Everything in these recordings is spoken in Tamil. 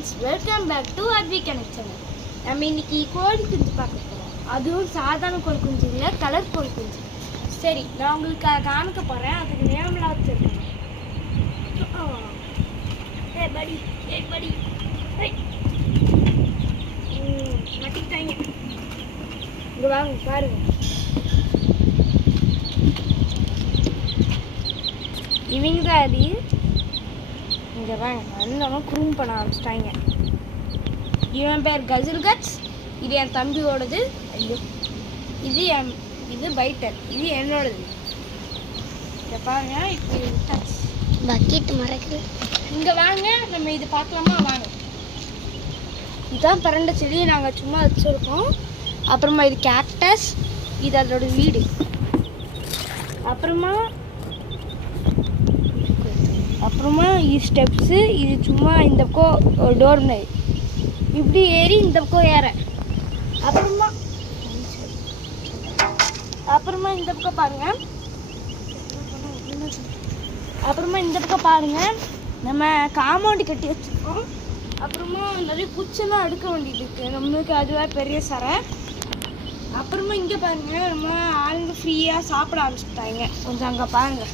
ஃப்ரெண்ட்ஸ், வெல்கம் பேக் டு அட்வி கனெக்ட் சேனல். நம்ம இன்னைக்கு கோழி குஞ்சு பார்க்க போகிறோம். அதுவும் சாதாரண கோழி குஞ்சு இல்லை, கலர் கோழி குஞ்சு. சரி, நான் உங்களுக்கு காமிக்க போகிறேன். அதுக்கு நேம்லாம் வச்சுருக்கேன். மாட்டிக்கிட்டாங்க. இங்கே வாங்க பாருங்க. இவங்க தான் அது. இங்கே வாங்க, வந்தவங்க குரூம் பண்ண ஆரம்பிச்சிட்டாங்க. இவன் பேர் கஜல் கட்ஸ். இது என் தம்பியோடது. ஐயோ, இது பைட்டர். இது என்னோடது. இதை பாருங்க. இப்போ பக்கெட் மறக்குது. இங்கே வாங்க, நம்ம இது பார்க்கலாமா? வாங்க. இதுதான் பரண்ட செடி, நாங்கள் சும்மா வச்சுருக்கோம். அப்புறமா இது கேக்டஸ். இது அதோட வீடு. அப்புறமா இது ஸ்டெப்ஸு. இது சும்மா இந்த பக்கம் டோர் மாதிரி இப்படி ஏறி இந்த பக்கம் ஏற. அப்புறமா இந்த பக்கம் பாருங்க. நம்ம காம்பவுண்டு கட்டி வச்சுருக்கோம். அப்புறமா நிறைய பூச்செல்லாம் அடுக்க வேண்டியது இருக்குது நம்மளுக்கு. அதுவே பெரிய சரை. அப்புறமா இங்கே பாருங்க, நம்ம ஆளுங்க ஃப்ரீயாக சாப்பிட ஆரம்பிச்சுட்டாங்க. கொஞ்சம் அங்கே பாருங்க,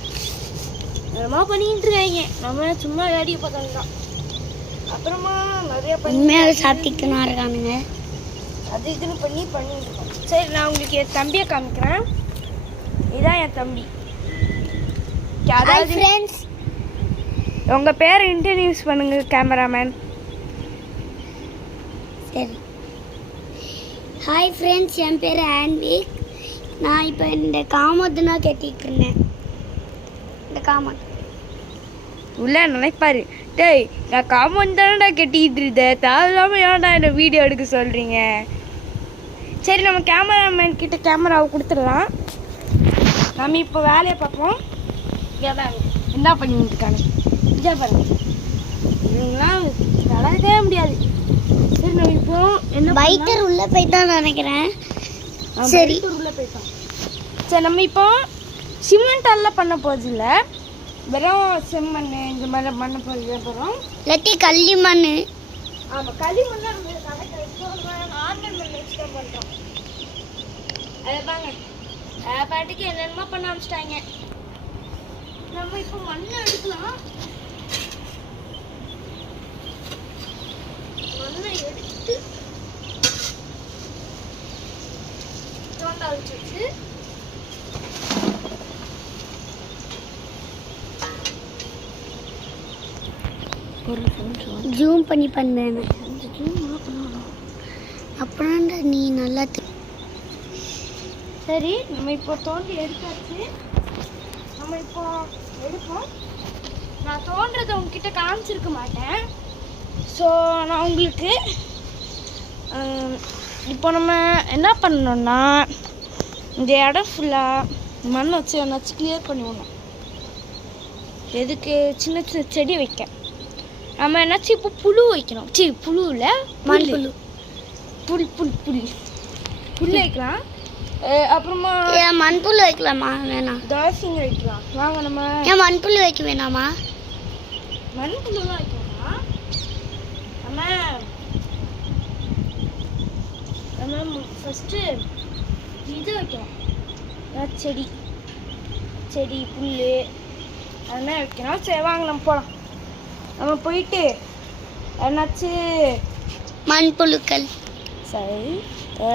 என்னமா பண்ணிட்டு இருக்காங்க. நம்ம சும்மா வேடிக்கை பார்க்கலாம். அப்புறமா நிறைய உண்மையாக சாப்பிட்டுக்கணும் இருக்கானுங்க. அது இதுன்னு பண்ணிட்டு இருக்கோம். சரி, நான் உங்களுக்கு என் தம்பியை காமிக்கிறேன். இதான் என் தம்பி. அதாவது ஃப்ரெண்ட்ஸ், உங்கள் பேரை இன்ட்ரடியூஸ் பண்ணுங்க கேமராமேன். சரி, ஹாய் ஃப்ரெண்ட்ஸ், என் பேர் ஆன்விக். நான் இப்போ இந்த காமத்து தான் கட்டிட்டு இருந்தேன். இந்த காமத் உள்ள நினைப்பாரு, டேய் நான் காமௌண்ட் தானடா கட்டிக்கிட்டு இருந்தேன், தேவையில்லாமல் ஏன்டா என்ன வீடியோ எடுக்க சொல்கிறீங்க. சரி, நம்ம கேமராமேன் கிட்ட கேமராவை கொடுத்துடலாம். நம்ம இப்போ வேலையை பார்ப்போம். என்ன பண்ணிட்டு இருக்காங்க இங்கே பாருங்க. இவங்களாம் வளரவே முடியாது. சரி, நம்ம இப்போ என்ன பைட்டர் உள்ளே போய்தான் நினைக்கிறேன். சரி, உள்ளே போயிட்டோம். சரி, நம்ம இப்போ சிமெண்டாலாம் பண்ண போகிறது இல்லை, வெறும் செம்மண் இந்த மாதிரி மண்ணை போகிறோம். இல்லாட்டி களிமண். ஆமாம், களிமண் தான் நார்மல் மண் வச்சு தான் பண்ணுறோம். அதை பாங்க, பாட்டுக்கு என்னென்னமோ பண்ண ஆரம்பிச்சிட்டாங்க. நம்ம இப்போ மண்ணை எடுக்கலாம். மண்ணை எடுத்து தோண்டா வச்சு ஜூம் பண்ணி பண்ணேன். அப்புறம் நீ நல்லா சரி, நம்ம இப்போ தோண்டி எடுத்தாச்சு. நம்ம இப்போ எடுப்போம். நான் தோன்றதை உங்ககிட்ட காமிச்சிருக்க மாட்டேன். ஸோ நான் உங்களுக்கு இப்போ நம்ம என்ன பண்ணணும்னா, இந்த இடம் ஃபுல்லாக மண் வச்சு என்னாச்சு கிளியர் பண்ணி விடணும். எதுக்கு? சின்ன சின்ன செடி வைக்க. நம்ம என்னாச்சும் இப்போ புழு வைக்கணும். புழுவில் மண்புழு, புல் வைக்கலாம். அப்புறமா மண்புழு வைக்கலாமா? வேணாம், தோசைங்க வைக்கலாம். வாங்க, நம்ம ஏன் மண்புழு வைக்க வேணாமா? மண்புழு தான் வைக்கணுமா? நம்ம ஃபஸ்ட்டு இது வைக்கணும். செடி புல் அதெல்லாம் வைக்கணும். சரி, வாங்க நம்ம போகலாம். நம்ம போயிட்டு என்னாச்சு மண்புழுக்கள். சரி,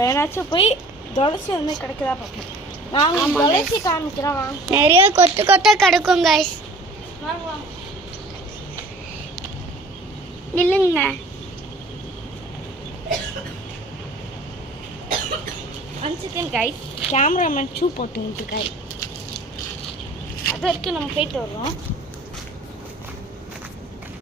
என்னாச்சும் போய் துளசி வந்து கிடைக்குதா பார்ப்போம். நாங்கள் துளசி காமிக்கிறோம். வாங்க. நிறைய கொத்து கொத்தா கிடக்கும் கைஸ். வாங்க வாங்க, நில்லுங்க. செகண்ட் கைஸ், கேமராமேன் ஷூ போட்டுக்கிட்டு இருக்காரு. அது வரைக்கும் நம்ம போயிட்டு வர்றோம்.